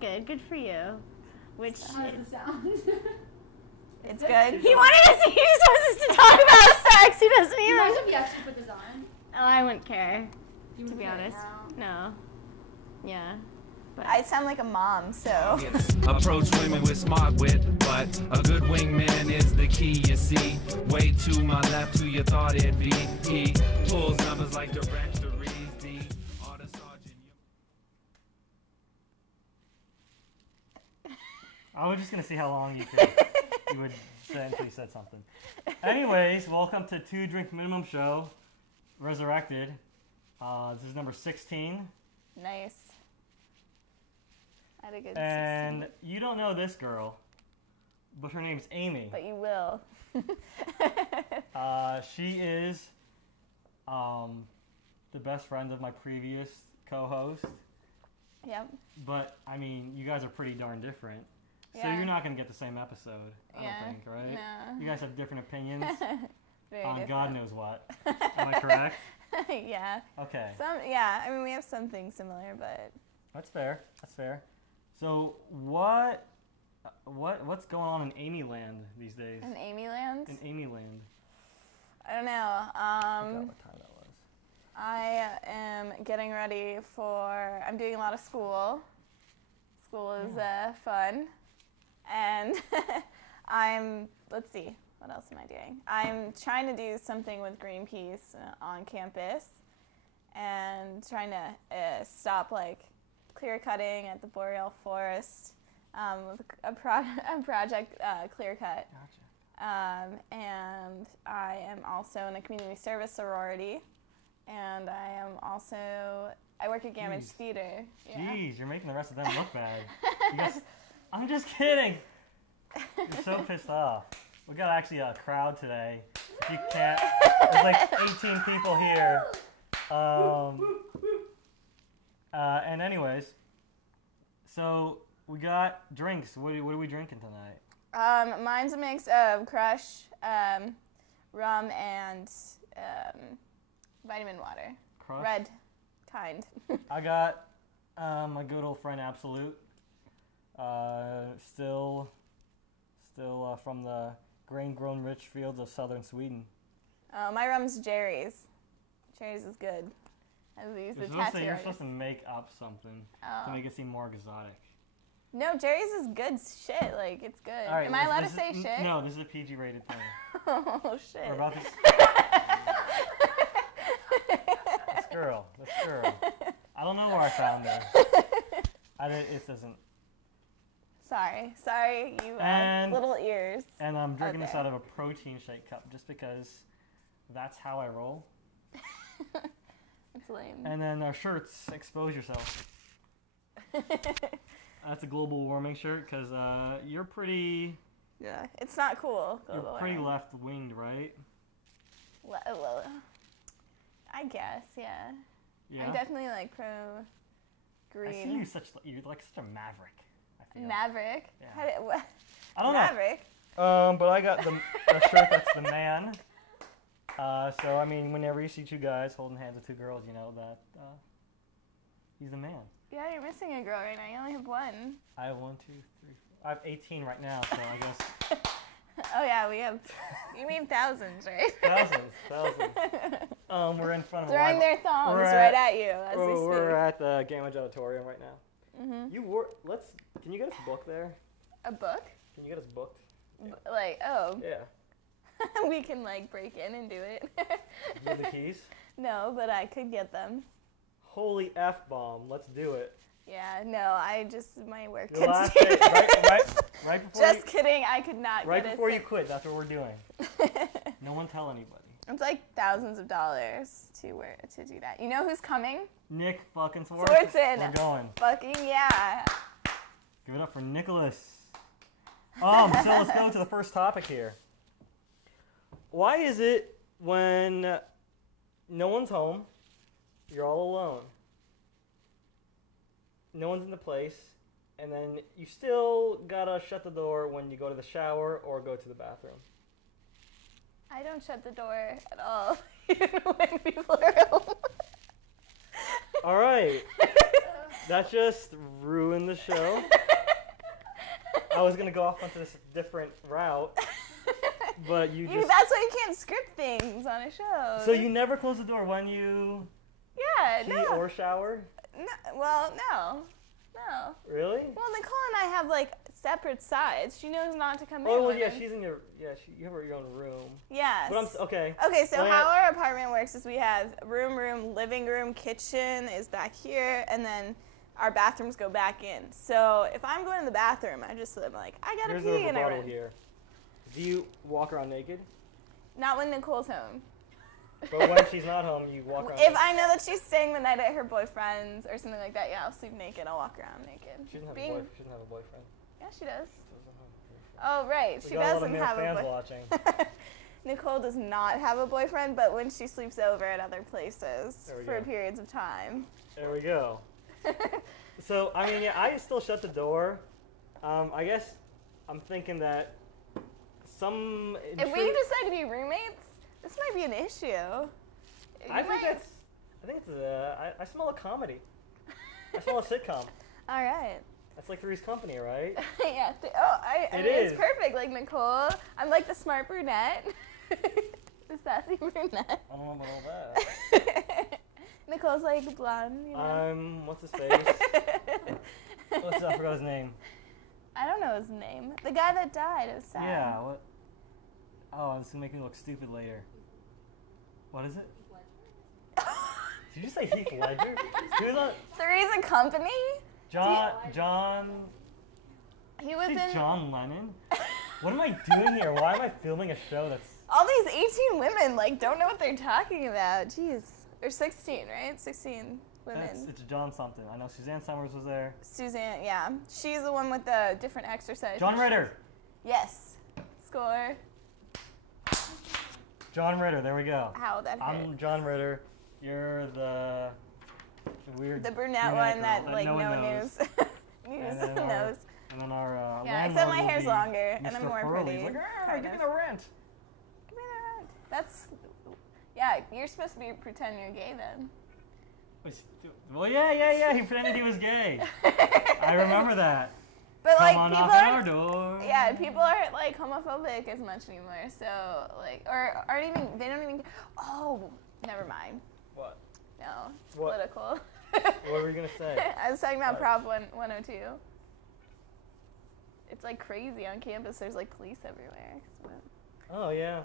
good. Good for you. Which How's the sound? It's good. he wanted us. He just wants us to talk about sex. He doesn't even. Imagine if you actually put this on. Oh, I wouldn't care. You To be would honest, no. Yeah. But I sound like a mom, so. Approach women with smart wit, but a good wingman is the key, you see. Way to my left, who you thought it'd be. He pulls numbers like directories. D. Or the sergeant. I was just gonna see how long you would say until you said something. Anyways, welcome to 2 Drink Minimum Show, Resurrected. This is number 16. Nice. I had a good And 16. you don't know this girl, but her name's Aimee. But you will. She is the best friend of my previous co-host. Yep. But, I mean, you guys are pretty darn different. So Yeah. you're not going to get the same episode, I Yeah. don't think, right? No. You guys have different opinions Very on different. God knows what. Am I correct? Yeah. Okay. Yeah, I mean, we have some things similar, but. That's fair. That's fair. So what's going on in Aimee land these days? In Aimee land? In Aimee land. I don't know. I forgot what time that was. I am getting ready for. I'm doing a lot of school. School is fun, and let's see, what else am I doing? I'm trying to do something with Greenpeace on campus, and trying to stop clear cutting at the Boreal Forest with a project clear cut. Gotcha. And I am also in a community service sorority, and I work at Gamage Jeez. Theater. Yeah. Jeez, you're making the rest of them look bad. You guys, I'm just kidding. You're so pissed off. We got actually a crowd today. If you can't, there's like 18 people here. And anyways, so we got drinks. What are we drinking tonight? Mine's a mix of Crush, rum, and vitamin water. Crush? Red kind. I got my good old friend Absolute. Still from the grain-grown rich fields of southern Sweden. My rum's Jerry's. Jerry's is good. As we use the tattoo You're artist. supposed to make up something to make it seem more exotic. No, Jerry's is good shit. It's good. All right, Am I allowed to say shit? No, this is a PG-rated thing. Oh, shit. We're about to... This girl. I don't know where I found her. It doesn't... Sorry, you little ears. And I'm drinking this there. out of a protein shake cup just because that's how I roll. It's lame. And then our shirts, expose yourself. That's a global warming shirt because you're pretty... Yeah, it's not cool. You're pretty left-winged, right? Well, I guess, yeah. Yeah. I'm definitely pro-green. I see you're such a maverick. I feel. Maverick? Yeah. What? I don't know. Maverick? But I got a shirt that's the man. So, I mean, whenever you see 2 guys holding hands with 2 girls, you know that he's the man. Yeah, you're missing a girl right now. You only have one. I have 1, 2, 3, 4. I have 18 right now, so I guess. Oh, yeah, we have. You mean thousands, right? Thousands. We're in front of Throwing their thongs right at you as we speak. We're at the Gamage Auditorium right now. Mm-hmm. Can you get us booked there? A book? Can you get us booked? Yeah. We can break in and do it. You have the keys? No, but I could get them. Holy F-bomb. Let's do it. Yeah, no, my work Your could last do day, this. right before Just kidding, I could not right get before it. you quit, that's what we're doing. No one tell anybody. It's thousands of dollars to do that. You know who's coming? Nick fucking Swartzen. Swartzen. We're going. Fucking yeah. Give it up for Nicholas. So let's go to the first topic here. Why is it when no one's home, you're all alone, no one's in the place, and then you still gotta shut the door when you go to the shower or go to the bathroom? I don't shut the door at all, even when people are home. All right. That just ruined the show. I was gonna go off onto this different route, but you just. That's why you can't script things on a show. So you never close the door when you Yeah, pee no. or shower? No. Well, no. No. Really? Well, Nicole and I have like separate sides. She knows not to come in. Oh well, when yeah, I'm- she's in your you have your own room. Yes. But I'm okay. Okay, so Well, how our apartment works is we have room, living room, kitchen is back here, and then our bathrooms go back in. So if I'm going to the bathroom, I gotta Here's pee a and I rebuttal run. here. Do you walk around naked? Not when Nicole's home. But when she's not home, you walk around If naked? I know that she's staying the night at her boyfriend's or something like that, yeah, I'll sleep naked. I'll walk around naked. She doesn't have she doesn't have a boyfriend. Yeah, she does. She doesn't have a boyfriend. Oh, right. We She got a lot of doesn't male have a fans boyfriend. watching. Nicole does not have a boyfriend, but when she sleeps over at other places There we for go. periods of time. There we go. So, I mean, yeah, I still shut the door. I guess I'm thinking that some. If we decide to be roommates, this might be an issue. I think it's I smell a comedy. I smell a sitcom. All right. That's like Three's Company, right? Yeah. I It mean, is. it's perfect. Like Nicole, I'm like the smart brunette, the sassy brunette. I don't know about all that. Nicole's like blonde. You know? What's his face? I forgot his name. I don't know his name. The guy that died. It was sad. Yeah, what? Oh, this is gonna make me look stupid later. What is it? Did you say Heath Ledger? He was on Three's a Company. John. He was Is in John Lennon? What am I doing here? Why am I filming a show that's? all these 18 women. Like, don't know what they're talking about. Jeez. Or 16, right? 16 women. It's John something. I know Suzanne Summers was there. Suzanne, yeah. She's the one with the different exercise. John Ritter. Yes. Score. John Ritter. There we go. How that hit. I'm John Ritter. You're the weird. The brunette girl one that like no no one one knows. knows. And then knows. And then our Yeah, except landlord my will hair's be longer and I'm Mr. more Furley. pretty. He's like, kind give me of. the rent. Give me the rent. That's, yeah, you're supposed to be pretend you're gay then. Well, yeah. He pretended he was gay. I remember that. But like Come on, people knock on our aren't, door. yeah, people aren't like homophobic as much anymore. So like, or aren't even, they don't even, oh, never mind. What? No, it's What? political. What were you gonna say? I was talking about What? Prop 102. It's like crazy on campus. There's like police everywhere. Oh yeah.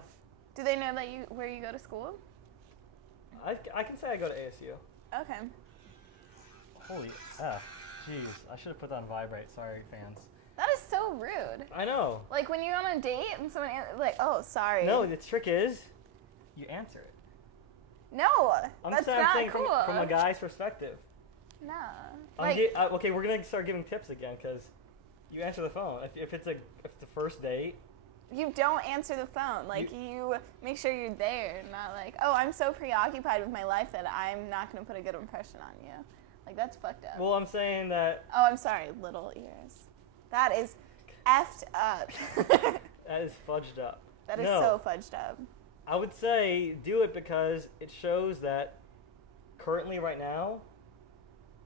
Do they know that where you go to school? I can say I go to ASU. Okay. Holy F. Jeez, I should have put that on vibrate. Sorry, fans. That is so rude. I know. Like when you're on a date and someone like, oh, sorry. No, the trick is, you answer it. No, that's not saying cool. from a guy's perspective. No. I'm Like, okay, we're gonna start giving tips again because you answer the phone. If it's the first date. you don't answer the phone. Like you make sure you're there, not like, oh, I'm so preoccupied with my life that I'm not gonna put a good impression on you. Like that's fucked up. Well, I'm saying that. Oh, I'm sorry, little ears. That is effed up. That is fudged up. That is No. so fudged up. I would say do it because it shows that currently, right now,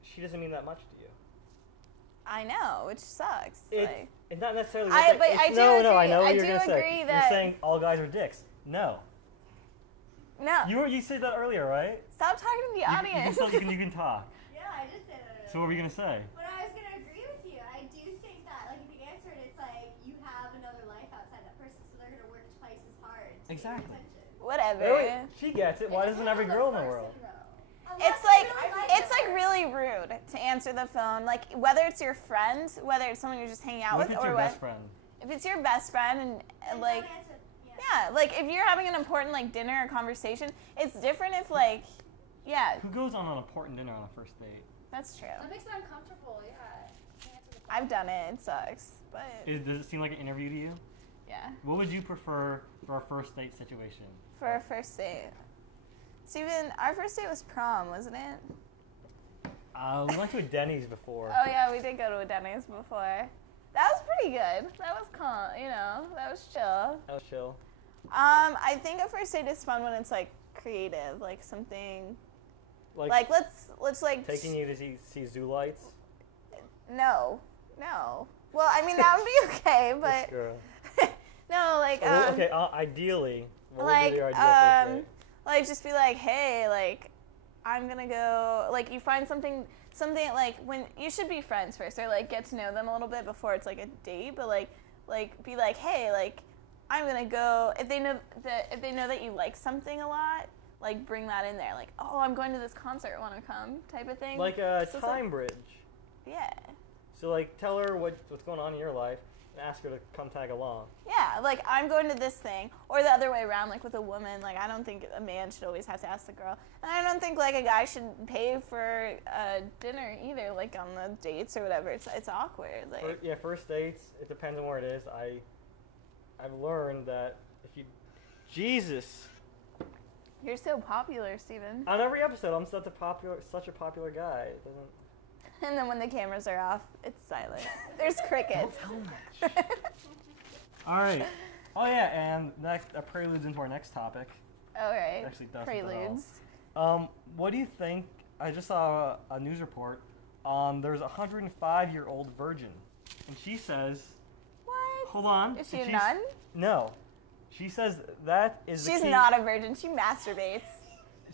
she doesn't mean that much to you. I know, which sucks. Like, It's not necessarily. I do no, agree. I know what I you're do gonna say. agree You're that- saying all guys are dicks. No. no. You said that earlier, right? Stop talking to the audience. You can talk. Yeah, I did say that. So what were you gonna say? But I was gonna agree with you. I do think that, like, if you answer it, it's like you have another life outside that person, so they're gonna work twice as hard to get your Exactly. attention. Whatever. She gets it. Why doesn't every girl in the world? It's like really rude to answer the phone. Like whether it's your friend, whether it's someone you're just hanging out What with, if it's or your what. best friend? If it's your best friend and like yeah, like if you're having an important like dinner or conversation, it's different if like yeah, Who goes on an important dinner on a first date? that's true. That makes it uncomfortable, yeah. Can't answer the phone. I've done it. It sucks, but Does it seem like an interview to you? yeah, What would you prefer for a first date situation? for a first date. Steven, our first date was prom, wasn't it? We went to a Denny's before. Oh yeah, we did go to a Denny's before. That was pretty good. That was calm, you know. That was chill. That was chill. I think a first date is fun when it's like creative, like something Like let's like taking you to see zoo lights. No. Well, I mean that would be okay, This but girl. no, like Okay, ideally, what would like be your ideal first date? like just be like, hey, like I'm gonna go. Like you find something like when you should be friends first, or like get to know them a little bit before it's like a date. But like be like, hey, like I'm gonna go. If they know that you like something a lot, like bring that in there. Like, oh, I'm going to this concert. Want to come? Type of thing. Like a So it's time bridge. Yeah. So like tell her what's going on in your life and ask her to come tag along. Yeah, like I'm going to this thing, or the other way around, like with a woman. Like I don't think a man should always have to ask the girl, and I don't think like a guy should pay for dinner either, like on the dates or whatever. It's awkward. Like First dates. It depends on where it is. I've learned that if you, Jesus, you're so popular, Steven. on every episode I'm such a popular guy. It doesn't. And then when the cameras are off, it's silent. There's crickets. All right. Oh yeah, and that preludes into our next topic. All right. Actually does something Preludes. else. What do you think? I just saw a news report. There's a 105-year-old virgin, and she says, What? "Hold on." Is she a nun? No. She says that is the She's key. not a virgin. She masturbates.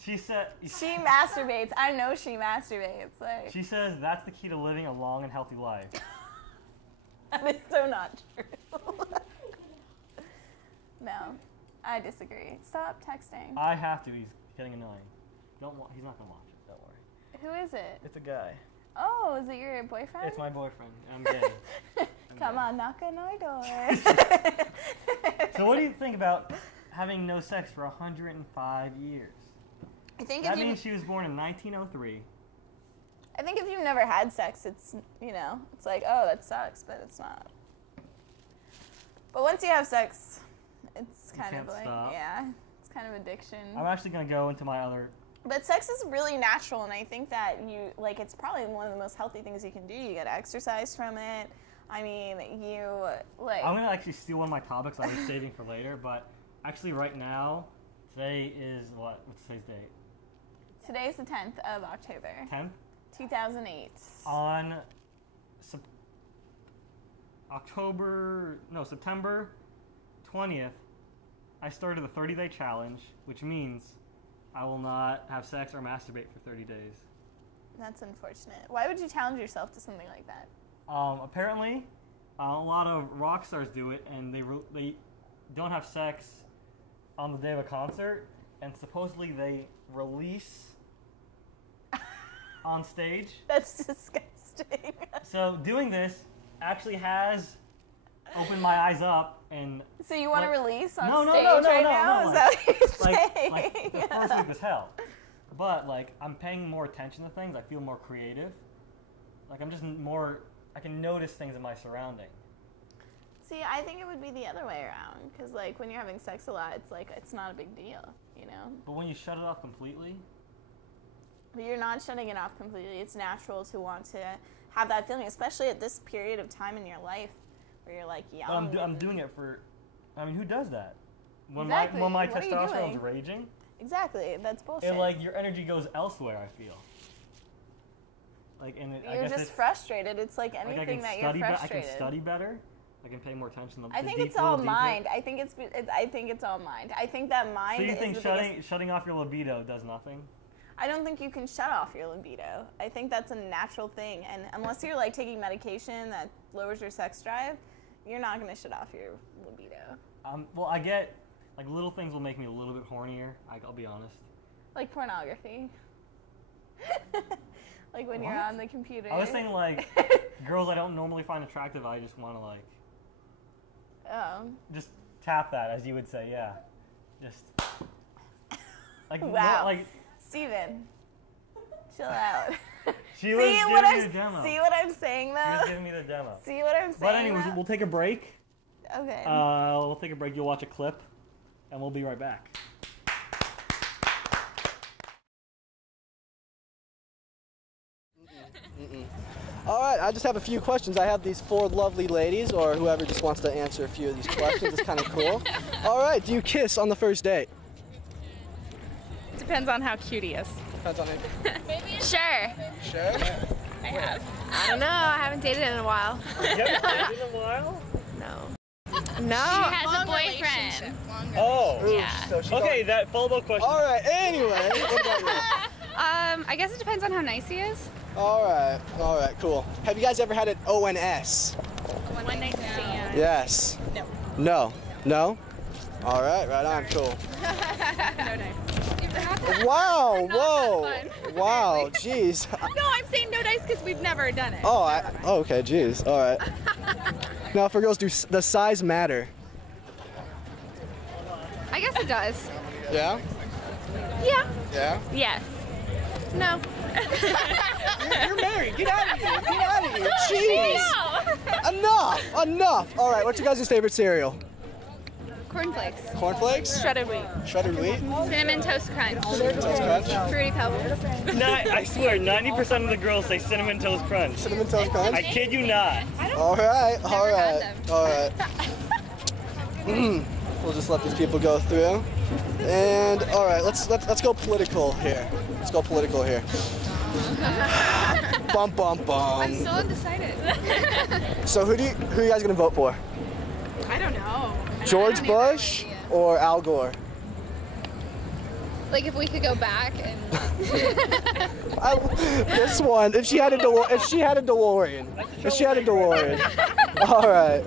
She said. She masturbates. I know she masturbates. Like She says that's the key to living a long and healthy life. that is so not true. No, I disagree. Stop texting. I have to. He's getting annoying. He's not gonna watch it. Don't worry. Who is it? It's a guy. Oh, is it your boyfriend? It's my boyfriend. I'm gay. Come on, knock on our door. So what do you think about having no sex for 105 years? I think That means she was born in 1903. I think if you've never had sex, it's it's like, oh, that sucks, but it's not. But once you have sex, it's kind of can't like, stop. yeah, it's kind of addiction. I'm actually gonna go into my other. But sex is really natural, and I think that it's probably one of the most healthy things you can do. You get exercise from it. I mean, I'm gonna actually steal one of my topics I was saving for later, but actually right now, today is what? What's today's date? Today's the 10th of October. 10th? 2008. On September 20th, I started a 30-day challenge, which means I will not have sex or masturbate for 30 days. That's unfortunate. Why would you challenge yourself to something like that? Apparently, a lot of rock stars do it, and they don't have sex on the day of a concert, and supposedly they release on stage. That's disgusting. So doing this actually has opened my eyes up, and So you want to release on no, stage right now? Is that what you're saying? like the first week was hell, but like I'm paying more attention to things. I feel more creative. Like I'm just more. I can notice things in my surrounding. See, I think it would be the other way around, because like when you're having sex a lot, it's like it's not a big deal, you know. But when you shut it off completely, But you're not shutting it off completely. It's natural to want to have that feeling, especially at this period of time in your life where you're like young. I'm doing it for. I mean, who does that? When Exactly. my What are you testosterone's doing? raging, Exactly, that's bullshit. and like your energy goes elsewhere. I feel. Like I You're guess just it's, frustrated. It's like like anything that you're I frustrated. can study better. I can pay more attention. I think it's all mind. I think it's all mind. I think that mind. So you is think the biggest. shutting off your libido does nothing? I don't think you can shut off your libido. I think that's a natural thing, and unless you're like taking medication that lowers your sex drive, you're not gonna shut off your libido. Well, I get like little things will make me a little bit hornier. I'll be honest. Like pornography. Like when you're What? on the computer. I was saying like girls I don't normally find attractive. I just want to like just tap that, as you would say. Yeah, just like Wow. like Steven, chill out. she was giving me the demo. See what I'm saying She though? was giving me the demo. See what I'm saying? But anyways, though? we'll take a break. Okay. We'll take a break. You'll watch a clip, and we'll be right back. All right, I just have a few questions. I have these four lovely ladies, or whoever just wants to answer a few of these questions. It's kind of cool. All right, do you kiss on the first date? Depends on how cute he is. Depends on him. Sure. Sure? I have. I don't know. I haven't dated in a while. You haven't dated in a while? No. She No. has a boyfriend. Oh. Yeah. So she Okay, that follow-up question. All right. Anyway, what about you? I guess it depends on how nice he is. All right. All right. Cool. Have you guys ever had an ONS? One night stand. Yes. No. No. No. All right. Right on. Cool. No dice. Wow. Whoa. fun. Wow. Jeez. No, I'm saying no dice because we've never done it. Oh. Okay. Jeez. All right. Now, for girls, does size matter? I guess it does. Yeah. Yeah. Yeah. Yes. No. You're married. Get out of here. Get out of here. Jeez. No. Enough. Enough. All right. What's your guys' favorite cereal? Cornflakes. Cornflakes? Shredded wheat. Shredded wheat? Cinnamon Toast Crunch. Toast Crunch? Fruity Pebbles. I swear, 90% of the girls say Cinnamon Toast Crunch. Cinnamon Toast Crunch? I kid you not. All right. All Never had right. them. All right. We'll just let these people go through. And all right, let's go political here. Let's go political here. Bum bum I'm bum. still undecided. So who are you guys gonna vote for? I don't know. George Bush or Al Gore? Like if we could go back and. This one. If she had a DeLorean. If she had a DeLorean. All right.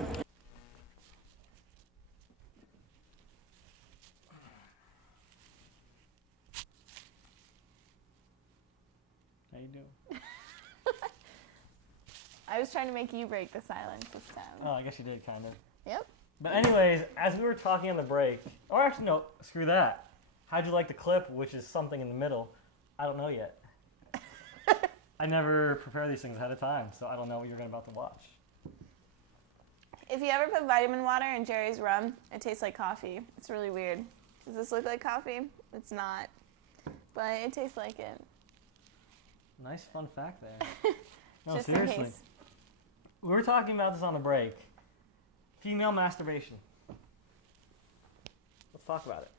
How you doing? I was trying to make you break the silence this time. Oh, I guess you did, kind of. Yep. But anyways, as we were talking on the break, or actually no, screw that. How'd you like the clip, which is something in the middle? I don't know yet. I never prepare these things ahead of time, so I don't know what you're about to watch. If you ever put vitamin water in Jerry's rum, it tastes like coffee. It's really weird. Does this look like coffee? It's not. But it tastes like it. Nice fun fact there. No, Just in seriously. case. We were talking about this on the break. Female masturbation. Let's talk about it.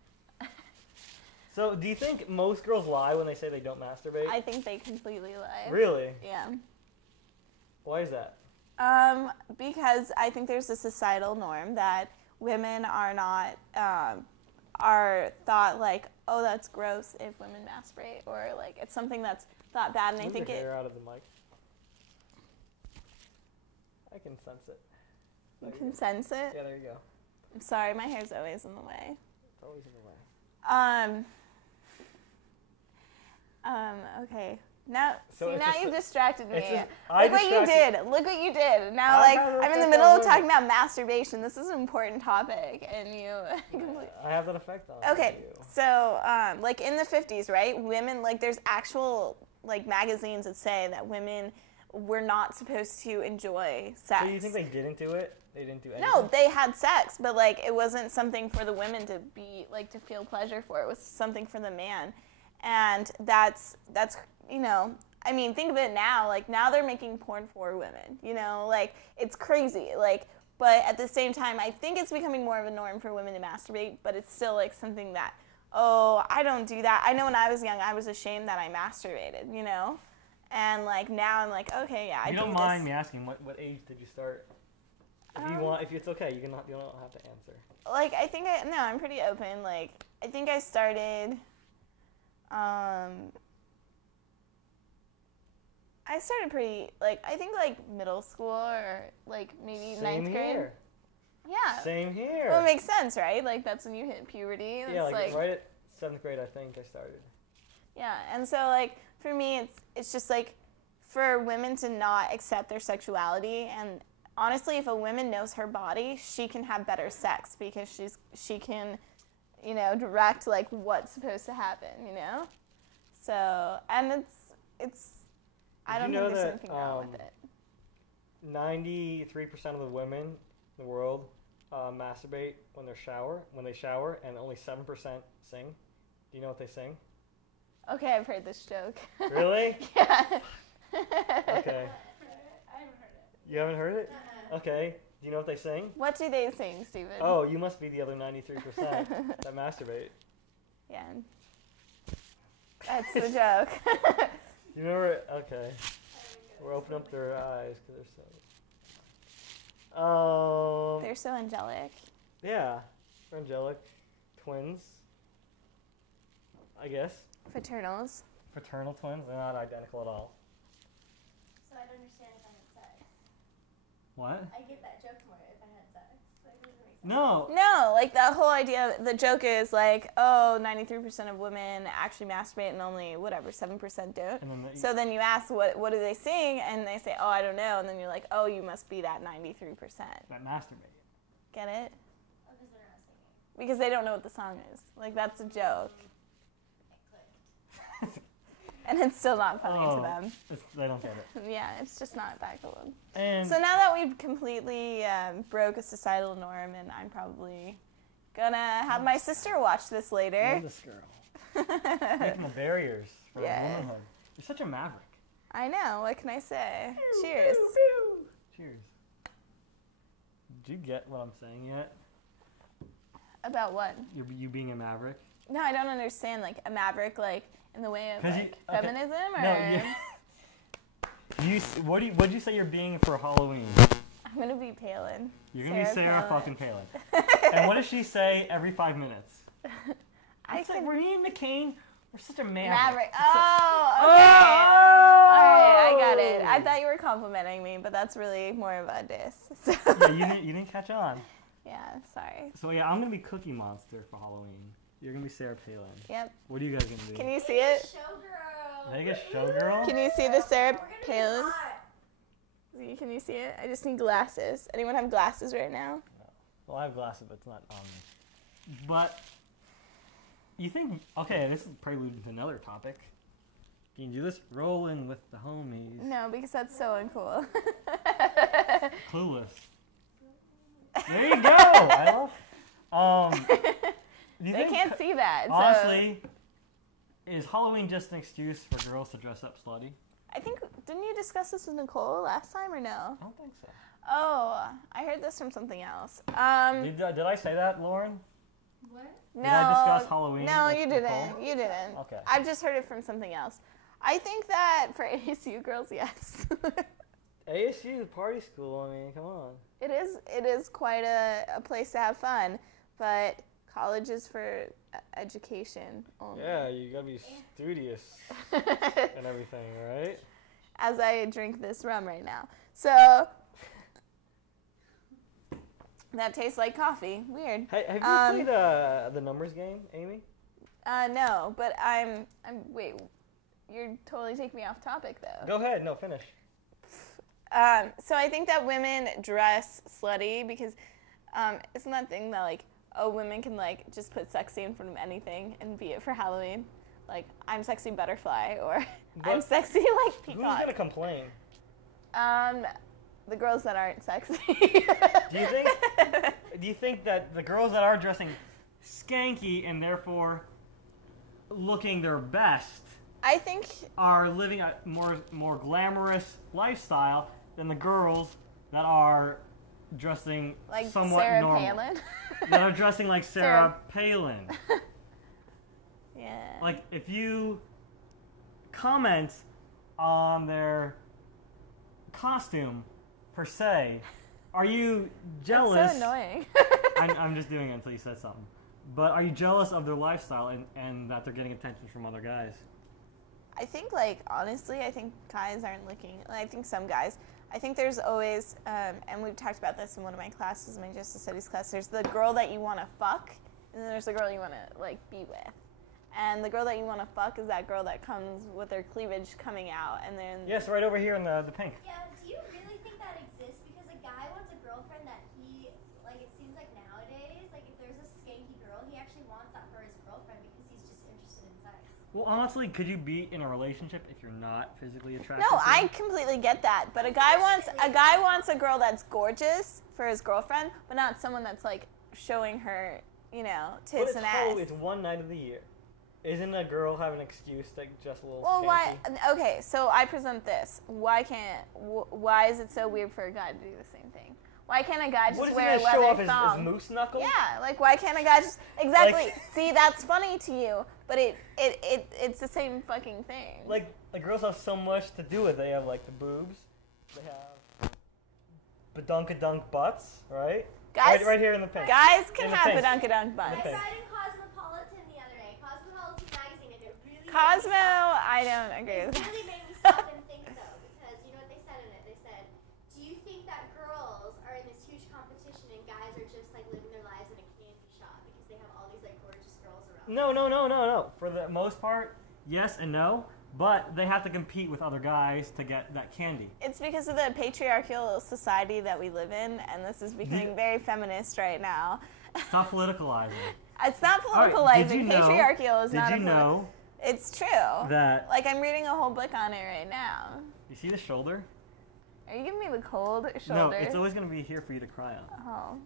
So, do you think most girls lie when they say they don't masturbate? I think they completely lie. Really? Yeah. Why is that? Because I think there's a societal norm that women are not, are thought like, oh, that's gross if women masturbate, or like it's something that's thought bad, and I Move think your it. hair out of the mic. I can sense it. You can sense it. Yeah, there you go. I'm sorry, my hair's always in the way. It's always in the way. Okay. Now, So see, it's now just you've a- distracted me. it's just- I Look what you distracted- did. Look what you did. Now, I like, have a I'm in the effect middle on of talking women. about masturbation. This is an important topic, and you completely. I have that effect on Okay, you. so like in the 50s, right? Women, like there's actual like magazines that say that women were not supposed to enjoy sex. So you think they didn't do it? They didn't do anything? No, they had sex, but like it wasn't something for the women to be like to feel pleasure for. It was something for the man, and that's you know. I mean, think of it now. Like now they're making porn for women. You know, like it's crazy. Like, but at the same time, I think it's becoming more of a norm for women to masturbate. But it's still like something that, oh, I don't do that. I know when I was young, I was ashamed that I masturbated. You know, and like now I'm like, okay, yeah, I do You don't this. mind me asking what age did you start? If you want, if it's okay, you don't have to answer. Like I think I'm pretty open. Like I think I started. I started pretty, like, I think, like, middle school or, like, maybe Same ninth grade. here. Yeah. Same here. Well, it makes sense, right? Like, that's when you hit puberty. That's yeah, like right at 7th grade, I think I started. Yeah, and so, like, for me, it's just, like, for women to not accept their sexuality. And honestly, if a woman knows her body, she can have better sex because she can, you know, direct, like, what's supposed to happen, you know? So, and it's I don't Did you think know there's that, anything wrong with it. 93% of the women in the world masturbate when they shower, and only 7% sing. Do you know what they sing? Okay, I've heard this joke. Really? Yeah. Okay. I haven't heard it. You haven't heard it? Okay. Do you know what they sing? What do they sing, Steven? Oh, you must be the other 93% that masturbate. Yeah. It's the joke. You remember? Okay. We're opening up their eyes because they're so. They're so angelic. Yeah, they're angelic twins. I guess. Fraternals. Fraternal twins. They're not identical at all. So I'd understand if I had sex. What? I get that joke more if I had sex. Like, it doesn't make sense. No. No, like the whole idea, the joke is like, oh, 93% of women actually masturbate and only, whatever, 7% don't. And then So then you ask, what do they sing? And they say, oh, I don't know. And then you're like, oh, you must be that 93%. that masturbate. Get it? Oh, because they're not singing. Because they don't know what the song is. Like, that's a joke. It clicked. And it's still not funny to them. They don't get it. Yeah, it's just not that cool. And So now that we've completely broke a societal norm, and I'm probably gonna have my sister watch this later. this girl. Breaking the barriers for Yeah. womanhood. You're such a maverick. I know, what can I say? Cheers. Cheers. Did you get what I'm saying yet? About what? You being a maverick? No, I don't understand, like, a maverick, like, in the way of, 'Cause like, okay. feminism, or... No, what'd you say you're being for Halloween? I'm gonna be Palin. You're gonna be Sarah fucking Palin. Palin. And what does she say every 5 minutes? I It's like, can... we're Ian McCain. We're such a maverick. Maverick. It's so- Oh, okay. Oh! Alright, I got it. I thought you were complimenting me, but that's really more of a diss. So. Yeah, you didn't catch on. Yeah, sorry. So yeah, I'm gonna be Cookie Monster for Halloween. You're gonna be Sarah Palin. Yep. What are you guys gonna be? Can you see it? Showgirl. Vegas Showgirl? Can you see the Sarah We're gonna be Palin? hot. Can you see it? I just need glasses. Anyone have glasses right now? Well, I have glasses, but it's not on me. But you think? Okay, this is prelude to another topic. Can you do this? Rolling with the homies. No, because that's so uncool. Clueless. There you go. I love. Do you They think, can't see that. honestly, is Halloween just an excuse for girls to dress up slutty? I think, didn't you discuss this with Nicole last time or no? I don't think so. Oh, I heard this from something else. Did I say that, Lauren? What? No. Did I discuss Halloween No, with you Nicole? didn't. You didn't. Okay. I've just heard it from something else. I think that for ASU girls, yes. ASU is party school. I mean, come on. It is quite a place to have fun, but college is for education only. Yeah, you gotta be studious and everything, right? As I drink this rum right now. So, that tastes like coffee. Weird. Hey, have you played the numbers game, Amy? No, but wait, you're totally taking me off topic though. Go ahead. No, finish. So I think that women dress slutty because isn't that thing that like, oh, women can like just put sexy in front of anything and be it for Halloween? Like, I'm sexy butterfly, or I'm sexy like Who's peacock. gonna complain? The girls that aren't sexy. Do you think that the girls that are dressing skanky and therefore looking their best I think are living a more glamorous lifestyle than the girls that are dressing like somewhat Sarah normal? Palin. That are dressing like Sarah Palin. Yeah. Like, if you comment on their costume, per se, are you jealous? That's so annoying. I'm just doing it until you said something. But are you jealous of their lifestyle and that they're getting attention from other guys? I think, like, honestly, I think guys aren't looking. I think some guys. I think there's always, and we've talked about this in one of my classes, my Justice Studies class. There's the girl that you want to fuck, and then there's the girl you want to like be with. And the girl that you want to fuck is that girl that comes with her cleavage coming out, and then Yes, right over here in the pink. Yeah, do you really think that exists? Because a guy wants a girlfriend that he, like, it seems like nowadays, like, if there's a skanky girl, he actually wants that for his girlfriend because he's just interested in sex. Well, honestly, could you be in a relationship if you're not physically attracted? No, to I them? completely get that. But a guy wants a girl that's gorgeous for his girlfriend, but not someone that's like showing her, you know, But tits it's and Halloween. ass. It's one night of the year. Isn't a girl have an excuse to just a little Well, why? skanky? Okay, so I present this. Why is it so weird for a guy to do the same thing? Why can't a guy What just is he wear a gonna show off leather his thong? moose knuckle? Yeah, like why can't a guy just exactly Like- see that's funny to you, but it's the same fucking thing. Like girls have so much to do with it. They have like the boobs, they have badunkadunk butts, right? Guys, right here in the pink. guys can In the have pink. badunkadunk I butts. Okay. read in Cosmopolitan the other day, Cosmopolitan magazine, and it really Cosmo, made me stop. I don't agree It with that. really made me stop and think though, because you know what they said in it? They said, do you think that girls are in this huge competition and guys are just like living their lives in a candy shop because they have all these like gorgeous girls around? No. For the most part, yes and no. But they have to compete with other guys to get that candy. It's because of the patriarchal society that we live in, and this is becoming very feminist right now. Stop politicalizing. It's not All right, politicalizing. did you know- Patriarchal is Did not you a know It's true. that? Like I'm reading a whole book on it right now. You see the shoulder? Are you giving me the cold No, shoulder? it's always gonna be here for you to cry on. Oh.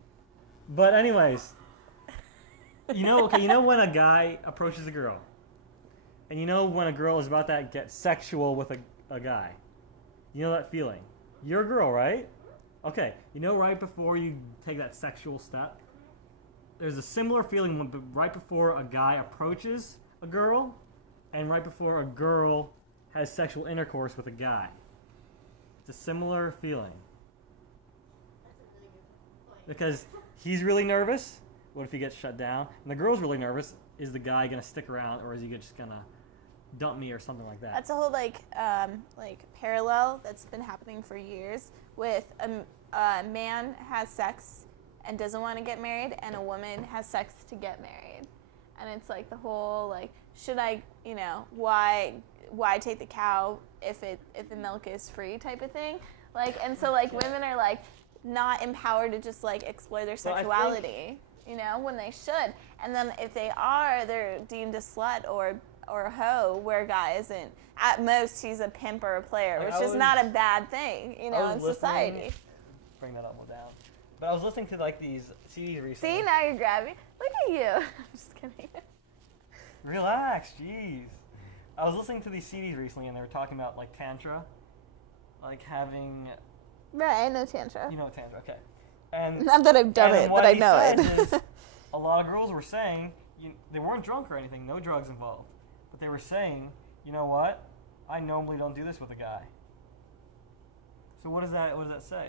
But anyways, you know when a guy approaches a girl, and you know when a girl is about to get sexual with a guy. You know that feeling. You're a girl, right? Okay. You know right before you take that sexual step, there's a similar feeling right before a guy approaches a girl, and right before a girl has sexual intercourse with a guy. It's a similar feeling. That's a really good point. Because he's really nervous. What if he gets shut down? And the girl's really nervous. Is the guy gonna stick around, or is he just gonna dump me or something like that? That's a whole like parallel that's been happening for years with a man has sex and doesn't want to get married, and a woman has sex to get married, and it's like the whole like, should I, why take the cow if the milk is free type of thing, like, and so like women are like not empowered to just like explore their Well, I think- sexuality, when they should, and then if they are, they're deemed a slut or a hoe, where a guy isn't. At most, he's a pimp or a player, which is not a bad thing, in society. Bring that up down. But I was listening to like these CDs recently. See, now you're grabbing. Look at you. I'm just kidding. Relax, jeez. I was listening to these CDs recently, and they were talking about like tantra, like having, Right, I know tantra. you know, tantra. Okay. And Not that I've done and it, what but I he know said it. is, a lot of girls were saying they weren't drunk or anything, no drugs involved, but they were saying, you know what? I normally don't do this with a guy. So what does that say?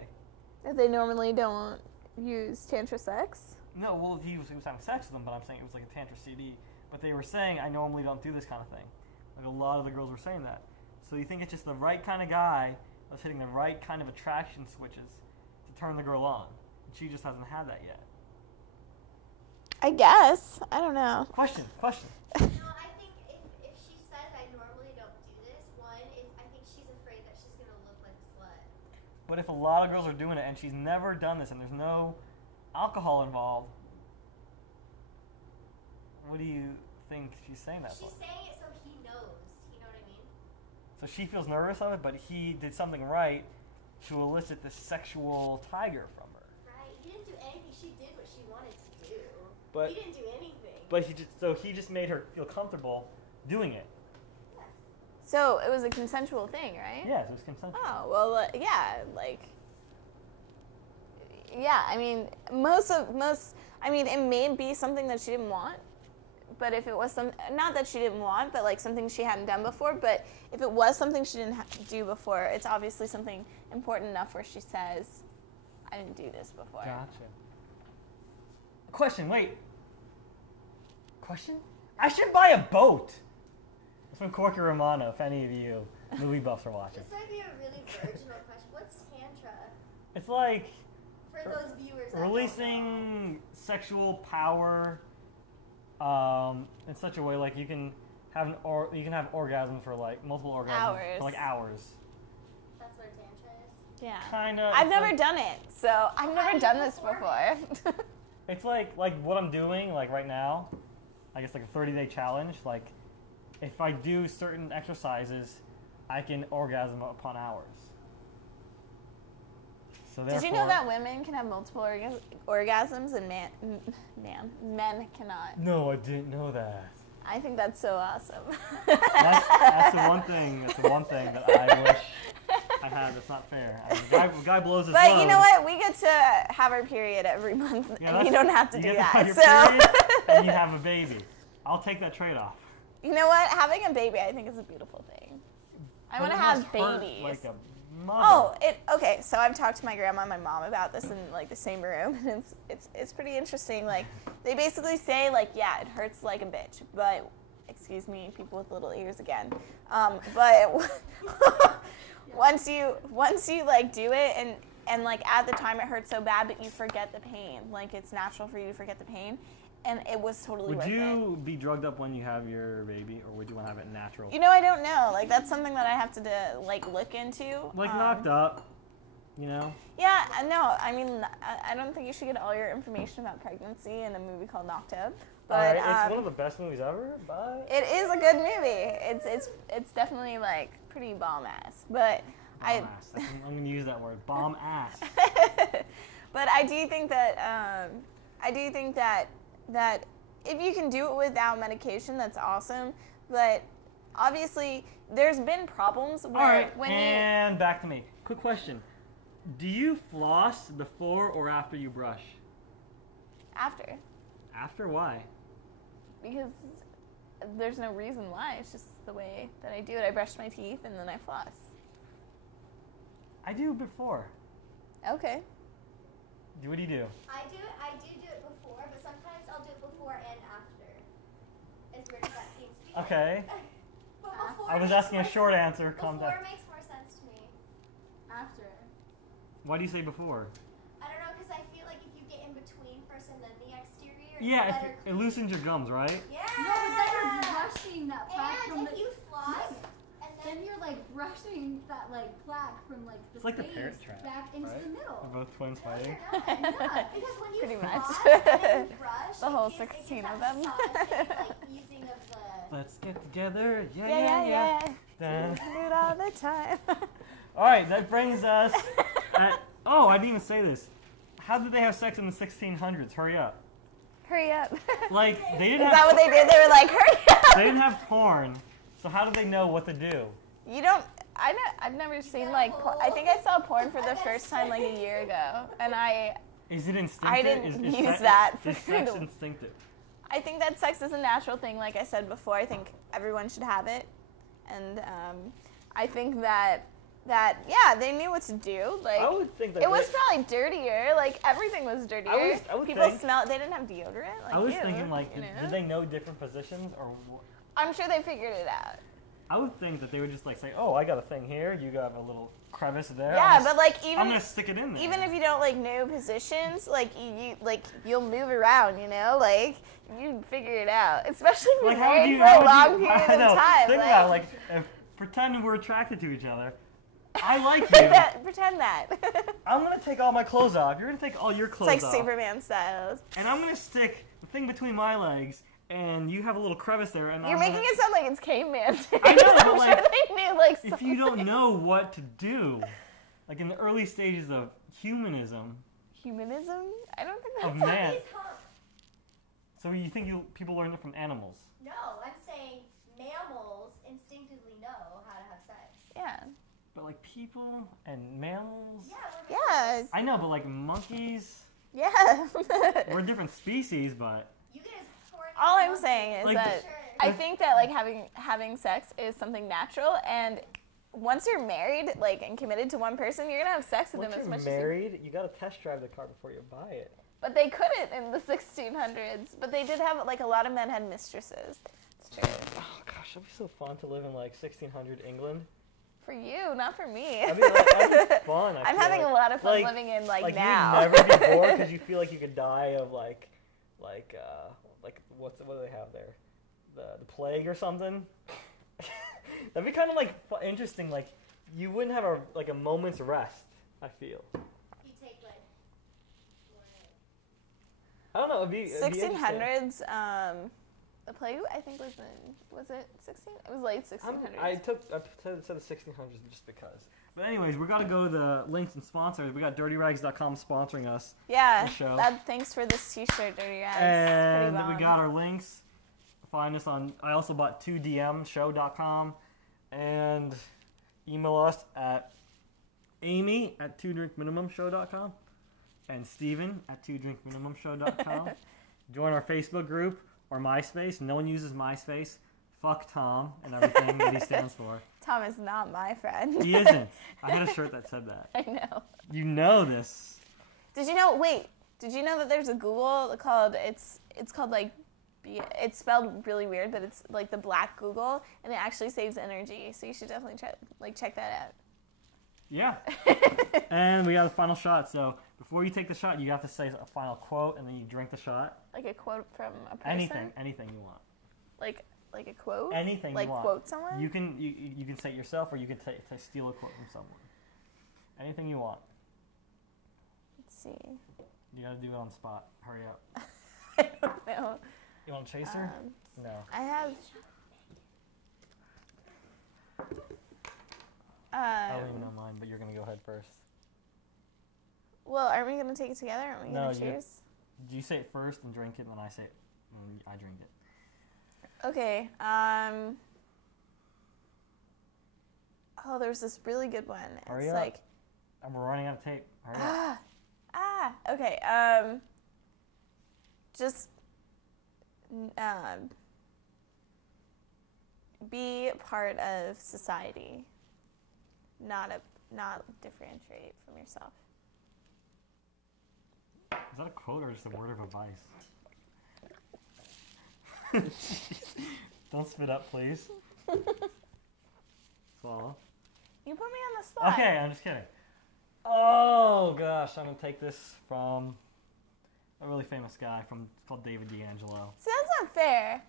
That they normally don't use tantra sex. No, well, he was having sex with them, but I'm saying it was like a tantra CD. But they were saying, I normally don't do this kind of thing. Like a lot of the girls were saying that. So you think it's just the right kind of guy that's hitting the right kind of attraction switches to turn the girl on. And she just hasn't had that yet. I guess. I don't know. Question. No, I think if she says I normally don't do this, one is I think she's afraid that she's gonna look like a slut. But if a lot of girls are doing it and she's never done this and there's no alcohol involved, what do you think she's saying that for? She's saying it so he knows. You know what I mean? So she feels nervous of it, but he did something right to elicit this sexual tiger from her. Right? He didn't do anything. She did what she wanted to do. But He didn't do anything. But he just made her feel comfortable doing it. So it was a consensual thing, right? Yes, it was consensual. Oh, well, yeah, I mean, it may be something that she didn't want, but if it was not that she didn't want, but like something she hadn't done before, but if it was something she didn't do before, it's obviously something important enough where she says, I didn't do this before. Gotcha. Question, wait. Question? I should buy a boat. It's from Corky Romano, if any of you movie buffs are watching. This might be a really virginal question. What's tantra? It's like For those viewers that don't know. releasing sexual power in such a way like you can have orgasm for like multiple orgasms Hours. for like hours. That's what a tantra is? Yeah. Kind of. I've never done it, so I've never done this before. It's like what I'm doing like right now. I guess like a 30-day challenge. Like if I do certain exercises, I can orgasm upon hours. So Did you know that women can have multiple orgasms and men cannot? No, I didn't know that. I think that's so awesome. That's the one thing. That's the one thing that I wish I have. It's not fair. The guy blows his But load. you know what? We get to have our period every month, Yeah, and you don't have to you do get to have that. your So, period and you have a baby. I'll take that trade-off. you know what? Having a baby, I think, is a beautiful thing. I But want to it have must hurt babies. like a mother. Oh, okay. So I've talked to my grandma and my mom about this in like the same room, and it's pretty interesting. Like they basically say like, yeah, it hurts like a bitch, but excuse me, people with little ears again. But once you like do it and like at the time it hurts so bad, but you forget the pain. Like it's natural for you to forget the pain. And it was totally worth Would it. you be drugged up when you have your baby, or would you want to have it natural? You know, I don't know. Like that's something that I have to like look into. Like knocked up, you know? Yeah, no. I mean, I don't think you should get all your information about pregnancy in a movie called Knocked Up. But it's one of the best movies ever. Bye. it is a good movie. It's definitely like pretty bomb ass. But Bomb ass. I'm gonna use that word. Bomb ass. but I do think that if you can do it without medication, that's awesome. But obviously, there's been problems where All right, when and back to me. Quick question: do you floss before or after you brush? after, After? Why? because there's no reason why. It's just the way that I do it. I brush my teeth and then I floss. I do before. Okay. What do you do? I do it before, but sometimes I'll do it before and after. As weird as that seems to be. Okay. But before I was makes asking a more- short answer. Calm down. Before makes more sense to me. After. Why do you say before? I don't know, because I feel like if you get in between first and then the exterior, it's Yeah, better. it loosens your gums, right? Yeah. No, but then you're brushing that plaque from And the. if you floss, and Then then you're like brushing that like plaque from like the It's like the face Parent Trap, back into right? the middle. We're both twins no, fighting. you're not. Because when you Pretty much. floss and then you brush, The whole it gives 16 that of them. massage, like using of the. Let's get together. Yeah. Dun. Do it all the time. All right, that brings us oh, I didn't even say this. How did they have sex in the 1600s? Hurry up. Hurry up. Like, they Is didn't that what they did? They were like, hurry up. they didn't have porn. So how did they know what to do? You don't. I've never seen like. I think I saw porn for the first time like a year ago, and Is it instinctive? I didn't is use sex, that Is for sex the- instinctive? I think that sex is a natural thing. Like I said before, I think everyone should have it, and I think that yeah, they knew what to do. Like I would think that it was probably dirtier. Like everything was dirtier. I would People think- smell. They didn't have deodorant. Like, I was ew, thinking, like, you did know? they know different positions? Or I'm sure they figured it out. I would think that they would just, like, say, oh, I got a thing here. You got a little crevice there. Yeah, I'm but gonna, like I'm even going to stick it in there. even if you don't like know positions, like you'll move around, you know, like you figure it out. Especially if you're Like, how would married you, for a how would long you, period I know, of time. think like, about it, like, if, pretend we're attracted to each other. I like you. pretend that. I'm going to take all my clothes off. You're going to take all your It's clothes like off. Superman style. And I'm going to stick the thing between my legs, and you have a little crevice there. And You're I'm making gonna, it sound like it's caveman. I know, I'm but, like, sure they knew like. if you don't know what to do, like in the early stages of humanism, Humanism? I don't think of that's. man. These hump. So you think people learn it from animals? No, I'm saying mammals instinctively know how to have sex. Yeah. But like people and mammals? Yeah, we're Yeah. mammals. I know, but like monkeys, Yeah. we're a different species, but You get as horny All as I'm a saying is Like that Sure. I think that like having sex is something natural, and once you're married, like and committed to one person, you're gonna have sex with once them as you're much married, you gotta test drive the car before you buy it. But they couldn't in the 1600s. But they did have like a lot of men had mistresses. It's true. Oh gosh, it'd be so fun to live in like 1600 England. For you, not for me. I mean, that'd be fun. I'm having a lot of fun living in like now. You'd never be bored because you feel like you could die of like what do they have there? The plague or something. That'd be kind of like interesting. Like you wouldn't have a moment's rest. I feel. You take like I don't know. It'd be interesting. 1600s. The plague, I think, was it 16? It was late 1600s. I said the 1600s just because. But anyways, we gotta go to the links and sponsors. We got DirtyRags.com sponsoring us. Yeah. the show. Thanks for this T-shirt, Dirty Rags. And Pretty we bomb. got our links. Find us on. I also bought 2dmshow.com and email us at Aimee at 2drinkminimumshow.com and Steven at 2drinkminimumshow.com. Join our Facebook group or MySpace. No one uses MySpace. Fuck Tom and everything that he stands for. Tom is not my friend. He isn't. I had a shirt that said that. I know. You know this. Did you know? Wait. Did you know that there's a Google called it's called like it's spelled really weird, but it's like the Black Google, and it actually saves energy. So you should definitely check that out. Yeah. And we got a final shot. So before you take the shot, you have to say a final quote, and then you drink the shot. Like a quote from a person. Anything you want. Like a quote. Anything like you want. Quote someone. You can say it yourself, or you can steal a quote from someone. Anything you want. Let's see. You gotta do it on the spot. Hurry up. I don't know. You want a chaser? No. I have. I don't even know mine, but you're gonna go ahead first. Well, aren't we gonna take it together? Aren't we gonna choose? You say it first and drink it, and then I say it, and I drink it. Okay. Oh, there's this really good one. Hurry it's up. like. And we're running out of tape. Hurry up. Okay. Just be part of society. Not differentiate from yourself. Is that a quote or just a word of advice? Don't spit up, please. Swallow. You put me on the spot. Okay, I'm just kidding. Oh gosh, I'm gonna take this from a really famous guy called David D'Angelo. See, that's not fair.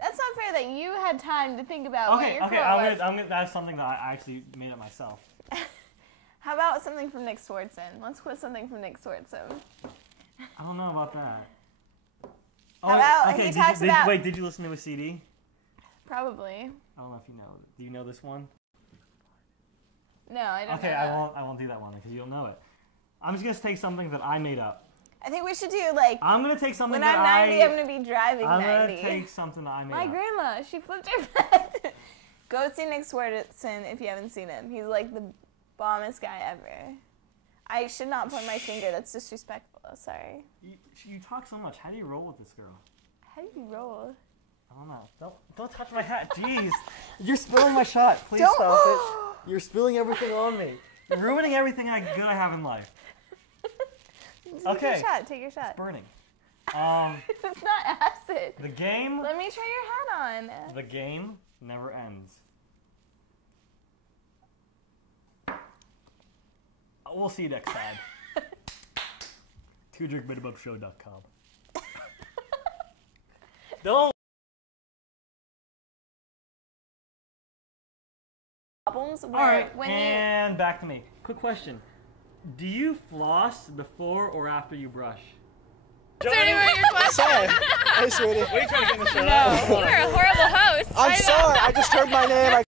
That's not fair that you had time to think about what your quote was. I'm gonna. That's something that I actually made up myself. How about something from Nick Swardson? Let's quote something from Nick Swardson. I don't know about that. How about he talks about... Wait, did you listen to a CD? Probably. I don't know if you know. Do you know this one? No, I don't know. Okay, I won't do that one because you don't know it. I'm just gonna take something that I made up. I think we should do like. I'm gonna take something when that I'm 90, I'm gonna be driving 90. I'm gonna take something that I made up. My grandma, she flipped her bed. Go see Nick Swardson if you haven't seen him. He's like the bombest guy ever. I should not point my finger. That's disrespectful. Sorry. You talk so much. How do you roll with this girl? How do you roll? I don't know. Don't touch my hat. Jeez. You're spilling my shot. Please Don't. stop it. You're spilling everything on me. You're ruining everything good I have in life. Okay. Take your shot. It's burning. It's not acid. The game. Let me try your hat on. The game never ends. We'll see you next time. 2drinkminimumshow.com. Don't. Problems where All right, when and back to me. Quick question. Do you floss before or after you brush? Is there any more your question? Sorry. Hey, sweetie. What are you trying to get in the show? No. You are a horrible host. I'm sorry. I just heard my name.